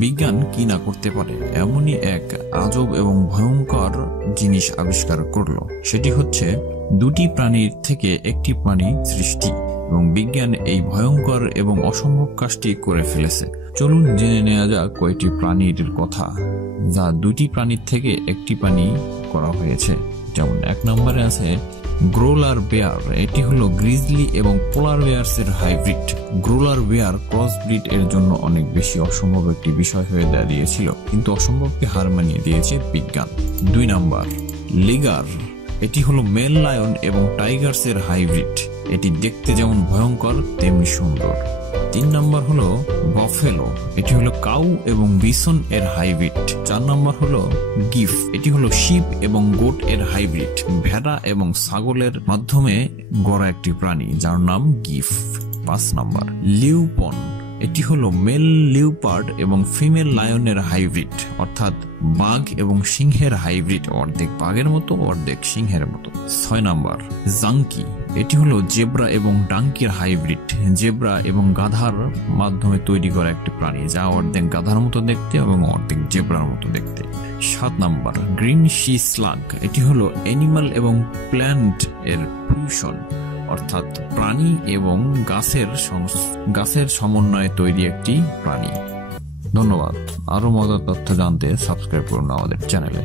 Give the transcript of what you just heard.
বিজ্ঞান কি না করতে পারে এমনই এক আজব এবং ভয়ঙ্কর জিনিস আবিষ্কার করলো। সেটি হচ্ছে দুটি প্রাণীর থেকে একটি প্রাণী সৃষ্টি, এবং বিজ্ঞান এই ভয়ঙ্কর এবং অসম্ভব কাজটি করে ফেলেছে। চলুন জেনে নেওয়া যাক কয়টি প্রাণীর কথা যা দুটি প্রাণীর থেকে একটি প্রাণী করা হয়েছে। যেমন 1 নম্বরে আছে গ্রোলার বেয়ার। এটি হলো গ্রিজলি এবং পোলার বেয়ার্স এর হাইব্রিড। গ্রোলার বেয়ার ক্রস ব্রিড এর জন্য অনেক বেশি অসম্ভব একটি বিষয় হয়ে দাঁড়িয়েছিল, কিন্তু অসম্ভবকে হার মানিয়ে দিয়েছে বিজ্ঞান। 2 নাম্বার লিগার। এটি হলো মেল লায়ন এবং টাইগার্স এর হাইব্রিড। এটি দেখতে যেমন ভয়ঙ্কর তেমনি সুন্দর। 3 নম্বর হলো বাফেলো। এটি হলো কাউ এবং বিসন এর হাইব্রিড। 4 নম্বর হলো গিফ। এটি হলো শিপ এবং গোট এর হাইব্রিড। ভেড়া এবং ছাগলের মাধ্যমে গড়া একটি প্রাণী যার নাম গিফ। 5 নম্বর লিউপন। এটি হলো মেল লিউপার্ড এবং ফিমেল লায়নের হাইব্রিড, অর্থাৎ বাঘ এবং সিংহের হাইব্রিড, অর্ধেক বাঘের মতো অর্ধেক সিংহের মতো। 6 নম্বর জাঙ্কি। এটি হলো জেব্রা এবং ডাঙ্কির হাইব্রিড। জেব্রা এবং গাধার মাধ্যমে তৈরি করা একটি প্রাণী যা অর্ধেক গাধার মতো দেখতে এবং অর্ধেক জেব্রার মতো দেখতে। 7 নম্বর গ্রিন সি স্লাগ। এটি হলো অ্যানিমাল এবং প্ল্যান্ট এর ফিউশন, অর্থাৎ প্রাণী এবং গাছের সমন্বয়ে তৈরি একটি প্রাণী। ধন্যবাদ। আরো মজার তথ্য জানতে সাবস্ক্রাইব করুন আমাদের চ্যানেলে।